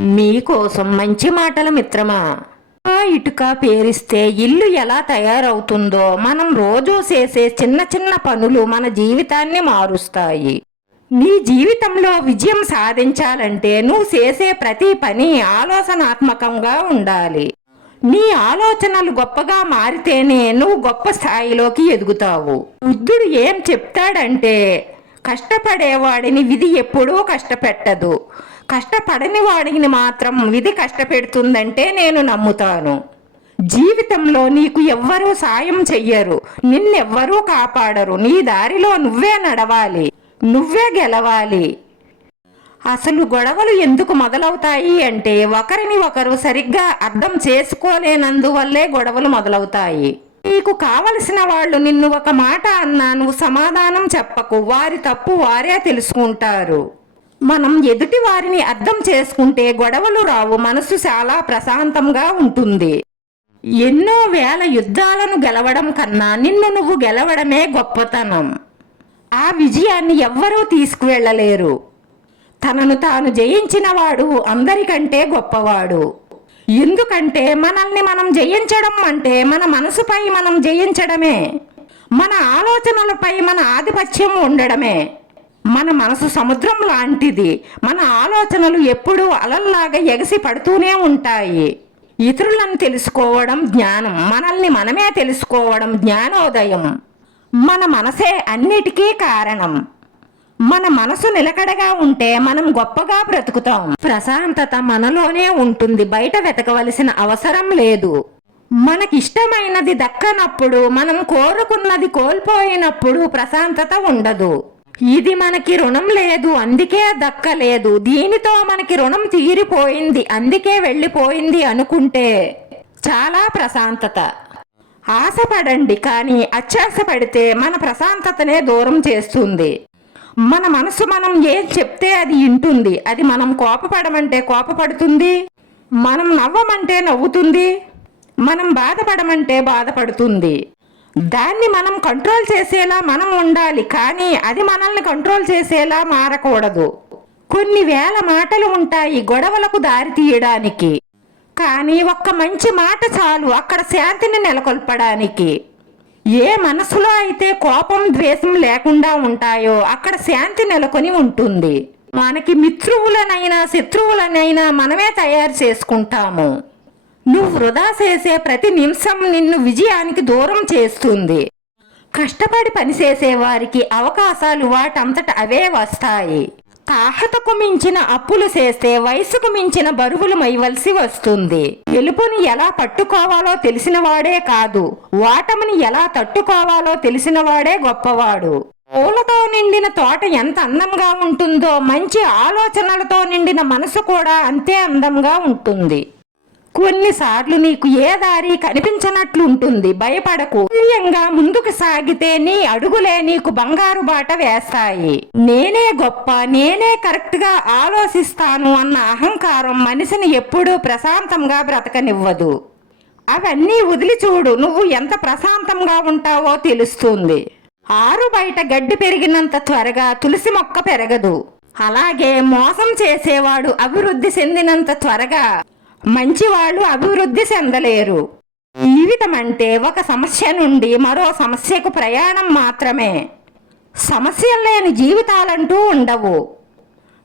మీకోసం మంచి మాటలు మిత్రమా? ఆ ఇటుక పేరిస్తే ఇల్లు ఎలా తయారవుతుందో మనం రోజు చేసే చిన్న చిన్న పనులు మన జీవితాన్ని మారుస్తాయి. నీ జీవితంలో విజయం సాధించాలంటే నువ్వు చేసే ప్రతి పని ఆలోచనాత్మకంగా ఉండాలి. నీ ఆలోచనలు గొప్పగా మారితేనే నువ్వు గొప్ప స్థాయిలోకి ఎదుగుతావు. బుద్ధుడు ఏం చెప్తాడంటే కష్టపడేవాడిని విధి ఎప్పుడూ కష్టపెట్టదు. కష్టపడని వాడిని మాత్రం విధి కష్టపెడుతుందంటే నేను నమ్ముతాను. జీవితంలో నీకు ఎవ్వరూ సాయం చెయ్యరు. నిన్నెవ్వరూ కాపాడరు. నీ దారిలో నువ్వే నడవాలి. నువ్వే గెలవాలి. అసలు గొడవలు ఎందుకు మొదలవుతాయి అంటే ఒకరిని ఒకరు సరిగ్గా అర్థం చేసుకోలేనందువల్లే గొడవలు మొదలవుతాయి. నీకు కావలసిన వాళ్ళు నిన్ను ఒక మాట అన్నా నువ్వు సమాధానం చెప్పకు. వారి తప్పు వారే తెలుసుకుంటారు. మనం ఎదుటి వారిని అర్థం చేసుకుంటే గొడవలు రావు మనసు చాలా ప్రశాంతంగా ఉంటుంది. ఎన్నో వేల యుద్ధాలను గెలవడం కన్నా నిన్ను నువ్వు గెలవడమే గొప్పతనం. ఆ విజయాన్ని ఎవ్వరూ తీసుకువెళ్ళలేరు. తనను తాను జయించినవాడు అందరికంటే గొప్పవాడు. ఎందుకంటే మనల్ని మనం జయించడం అంటే మన మనసుపై మనం జయించడమే. మన ఆలోచనలపై మన ఆధిపత్యం ఉండడమే. మన మనసు సముద్రం లాంటిది. మన ఆలోచనలు ఎప్పుడూ అలల్లాగా ఎగసి పడుతూనే ఉంటాయి. ఇతరులను తెలుసుకోవడం జ్ఞానం. మనల్ని మనమే తెలుసుకోవడం జ్ఞానోదయం. మన మనసే అన్నిటికీ కారణం. మన మనసు నిలకడగా ఉంటే మనం గొప్పగా బ్రతుకుతాం. ప్రశాంతత మనలోనే ఉంటుంది. బయట వెతకవలసిన అవసరం లేదు. మనకిష్టమైనది దక్కనప్పుడు మనం కోరుకున్నది కోల్పోయినప్పుడు ప్రశాంతత ఉండదు. ఇది మనకి రుణం లేదు అందుకే దక్కలేదు. దీనితో మనకి రుణం తీరిపోయింది అందుకే వెళ్ళిపోయింది అనుకుంటే చాలా ప్రశాంతత. ఆశపడండి కానీ అత్యాశ పడితే మన ప్రశాంతతనే దూరం చేస్తుంది. మన మనసు మనం ఏం చెప్తే అది వింటుంది. అది మనం కోపపడమంటే కోపపడుతుంది. మనం నవ్వమంటే నవ్వుతుంది. మనం బాధపడమంటే బాధపడుతుంది. దాన్ని మనం కంట్రోల్ చేసేలా మనం ఉండాలి. కానీ అది మనల్ని కంట్రోల్ చేసేలా మారకూడదు. కొన్ని వేల మాటలు ఉంటాయి గొడవలకు దారి తీయడానికి. కానీ ఒక్క మంచి మాట చాలు. అక్కడ శాంతిని నెలకొల్పడానికి. ఏ మనసులో అయితే కోపం ద్వేషం లేకుండా ఉంటాయో అక్కడ శాంతి నెలకొని ఉంటుంది. మనకి మిత్రువులనైనా శత్రువులనైనా మనమే తయారు చేసుకుంటాము. నువ్వు వృధా చేసే ప్రతి నిమిషం నిన్ను విజయానికి దూరం చేస్తుంది. కష్టపడి పనిచేసే వారికి అవకాశాలు వాటంతట అవే వస్తాయి. తాహతకు మించిన అప్పులు చేస్తే వయసుకు మించిన బరువులు మైవలసి వస్తుంది. ఎలుపుని ఎలా పట్టుకోవాలో తెలిసిన వాడే కాదు. వాటముని ఎలా తట్టుకోవాలో తెలిసిన వాడే గొప్పవాడు. పూలతో నిండిన తోట ఎంత అందంగా ఉంటుందో మంచి ఆలోచనలతో నిండిన మనసు కూడా అంతే అందంగా ఉంటుంది. కొన్నిసార్లు నీకు ఏ దారి కనిపించనట్లు ఉంటుంది? భయపడకు. ధైర్యంగా ముందుకు సాగితే నీ అడుగులే నీకు బంగారు బాట వేస్తాయి. నేనే గొప్ప నేనే కరెక్ట్గా ఆలోచిస్తాను అన్న అహంకారం మనిషిని ఎప్పుడూ ప్రశాంతంగా బ్రతకనివ్వదు. అవన్నీ వదిలి చూడు నువ్వు ఎంత ప్రశాంతంగా ఉంటావో తెలుస్తుంది. ఆరు బయట గడ్డి పెరిగినంత త్వరగా తులసి మొక్క పెరగదు. అలాగే మోసం చేసేవాడు అభివృద్ధి చెందినంత త్వరగా మంచివాళ్ళు అభివృద్ధి చెందలేరు. జీవితం అంటే ఒక సమస్య నుండి మరో సమస్యకు ప్రయాణం మాత్రమే. సమస్యలు లేని జీవితాలంటూ ఉండవు.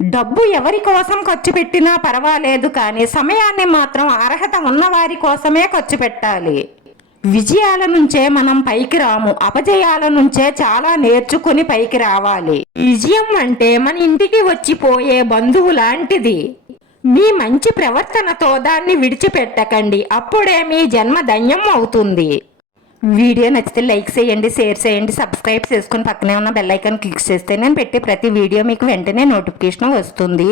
డబ్బు ఎవరి కోసం ఖర్చు పెట్టినా పర్వాలేదు కానీ సమయాన్ని మాత్రం అర్హత ఉన్నవారి కోసమే ఖర్చు పెట్టాలి. విజయాల నుంచే మనం పైకి రాము అపజయాల నుంచే చాలా నేర్చుకుని పైకి రావాలి. విజయం అంటే మన ఇంటికి వచ్చిపోయే బంధువు లాంటిది. మీ మంచి ప్రవర్తనతో దాన్ని విడిచిపెట్టకండి. అప్పుడే మీ జన్మ ధన్యం అవుతుంది. వీడియో నచ్చితే లైక్ చేయండి షేర్ చేయండి సబ్స్క్రైబ్ చేసుకుని పక్కనే ఉన్న బెల్ ఐకాన్ క్లిక్ చేస్తే నేను పెట్టే ప్రతి వీడియో మీకు వెంటనే నోటిఫికేషన్ వస్తుంది.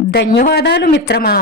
ధన్యవాదాలు మిత్రమా.